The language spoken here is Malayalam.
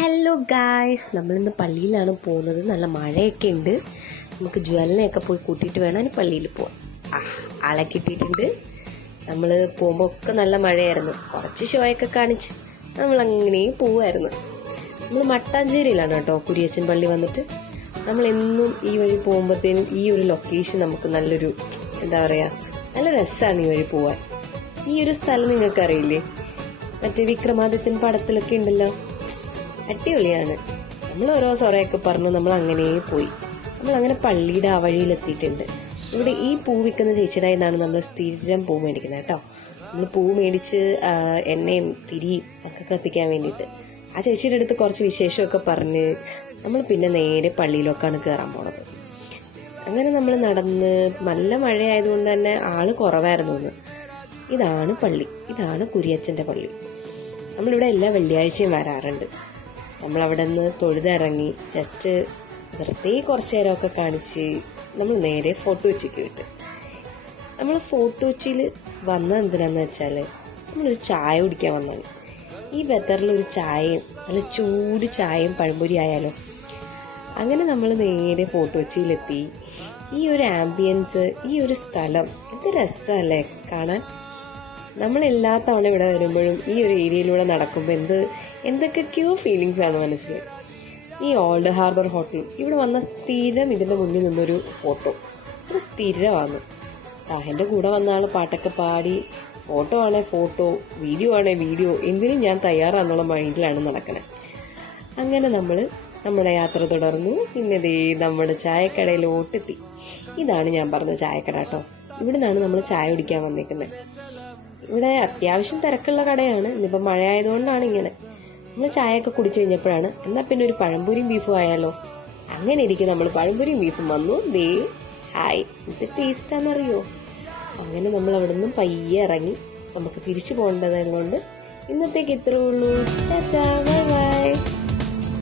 ഹലോ ഗായ്സ്, നമ്മളിന്ന് പള്ളിയിലാണ് പോകുന്നത്. നല്ല മഴയൊക്കെ ഉണ്ട്. നമുക്ക് ജ്വലിനെയൊക്കെ പോയി കൂട്ടിയിട്ട് വേണം ഇനി പള്ളിയിൽ പോവാം. ആളെ കിട്ടിയിട്ടുണ്ട്. നമ്മൾ പോകുമ്പോൾ ഒക്കെ നല്ല മഴയായിരുന്നു. കുറച്ച് ഷോയൊക്കെ കാണിച്ച് നമ്മളങ്ങനെ പോവായിരുന്നു. നമ്മൾ മട്ടാഞ്ചേരിയിലാണ് കേട്ടോ കുരിയച്ചൻ പള്ളി വന്നിട്ട്. നമ്മളെന്നും ഈ വഴി പോകുമ്പോഴത്തേനും ഈ ഒരു ലൊക്കേഷൻ നമുക്ക് നല്ലൊരു നല്ല രസമാണ് ഈ വഴി പോവാൻ. ഈ ഒരു സ്ഥലം നിങ്ങൾക്ക് അറിയില്ലേ? മറ്റേ വിക്രമാദിത്യൻ പടത്തിലൊക്കെ ഉണ്ടല്ലോ, അടിപൊളിയാണ്. നമ്മൾ ഓരോ സൊറയൊക്കെ പറഞ്ഞ് നമ്മൾ അങ്ങനെ പോയി. നമ്മളങ്ങനെ പള്ളിയുടെ ആ വഴിയിലെത്തിയിട്ടുണ്ട്. ഇവിടെ ഈ പൂ വിൽക്കുന്ന ചേച്ചിയുടെ നിന്നാണ് നമ്മൾ സ്ഥിരം പൂ മേടിക്കുന്നത് കേട്ടോ. നമ്മൾ പൂ മേടിച്ച് എണ്ണയും തിരിയും ഒക്കെ കത്തിക്കാൻ വേണ്ടിയിട്ട് ആ ചേച്ചിയുടെ അടുത്ത് കുറച്ച് വിശേഷമൊക്കെ പറഞ്ഞ് നമ്മൾ പിന്നെ നേരെ പള്ളിയിലൊക്കെയാണ് കയറാൻ പോണത്. അങ്ങനെ നമ്മൾ നടന്ന്, നല്ല മഴയായതുകൊണ്ട് തന്നെ ആള് കുറവായിരുന്നു എന്ന്. ഇതാണ് പള്ളി, ഇതാണ് കുരിയച്ചൻ്റെ പള്ളി. നമ്മളിവിടെ എല്ലാ വെള്ളിയാഴ്ചയും വരാറുണ്ട്. നമ്മളവിടെ നിന്ന് തൊഴുതിറങ്ങി ജസ്റ്റ് വെറുതെ കുറച്ച് നേരമൊക്കെ കാണിച്ച് നമ്മൾ നേരെ ഫോർട്ട് കൊച്ചിക്ക് വിട്ട്. നമ്മൾ ഫോർട്ട് കൊച്ചിയിൽ വന്നത് എന്തിനാന്ന് വെച്ചാൽ നമ്മളൊരു ചായ കുടിക്കാൻ വന്നതാണ്. ഈ വെതറിലൊരു ചായയും നല്ല ചൂട് ചായയും പഴംപൊരി ആയാലോ. അങ്ങനെ നമ്മൾ നേരെ ഫോർട്ട് കൊച്ചിയിലെത്തി. ഈ ഒരു ആംബിയൻസ്, ഈ ഒരു സ്ഥലം എന്ത് രസമല്ലേ കാണാൻ. നമ്മളെല്ലാ തവണ ഇവിടെ വരുമ്പോഴും ഈ ഒരു ഏരിയയിലൂടെ നടക്കുമ്പോൾ എന്തൊക്കെയോ ഫീലിങ്സ് ആണ് മനസ്സിൽ. ഈ ഓൾഡ് ഹാർബർ ഹോട്ടലും ഇവിടെ വന്ന സ്ഥിരം ഇതിൻ്റെ മുന്നിൽ നിന്നൊരു ഫോട്ടോ, അത് സ്ഥിരമാണ്. എൻ്റെ കൂടെ വന്ന ആൾ പാട്ടൊക്കെ പാടി, ഫോട്ടോ ആണേ ഫോട്ടോ, വീഡിയോ ആണേ വീഡിയോ, എന്തിനും ഞാൻ തയ്യാറാന്നുള്ള മൈൻഡിലാണ് നടക്കണേ. അങ്ങനെ നമ്മൾ നമ്മുടെ യാത്ര തുടർന്നു. പിന്നെ നമ്മുടെ ചായക്കടയിലോട്ടെത്തി. ഇതാണ് ഞാൻ പറഞ്ഞ ചായക്കട കേട്ടോ. ഇവിടെ നിന്നാണ് നമ്മൾ ചായ കുടിക്കാൻ വന്നേക്കുന്നത്. ഇവിടെ അത്യാവശ്യം തിരക്കുള്ള കടയാണ്. ഇന്നിപ്പോൾ മഴ ആയതുകൊണ്ടാണ് ഇങ്ങനെ. നമ്മൾ ചായയൊക്കെ കുടിച്ചു കഴിഞ്ഞപ്പോഴാണ് എന്നാൽ പിന്നെ ഒരു പഴംപൊരിയും ബീഫും ആയാലോ. അങ്ങനെ ഇരിക്കും നമ്മൾ പഴംപൊരിയും ബീഫും വന്നു. ഹായ്, ഇത് ടേസ്റ്റാന്നറിയോ. അങ്ങനെ നമ്മൾ അവിടെ നിന്നും പയ്യെ ഇറങ്ങി. നമുക്ക് തിരിച്ചു പോകേണ്ടതായതുകൊണ്ട് ഇന്നത്തേക്ക് ഇത്രേ ഉള്ളൂ. Tata, bye bye.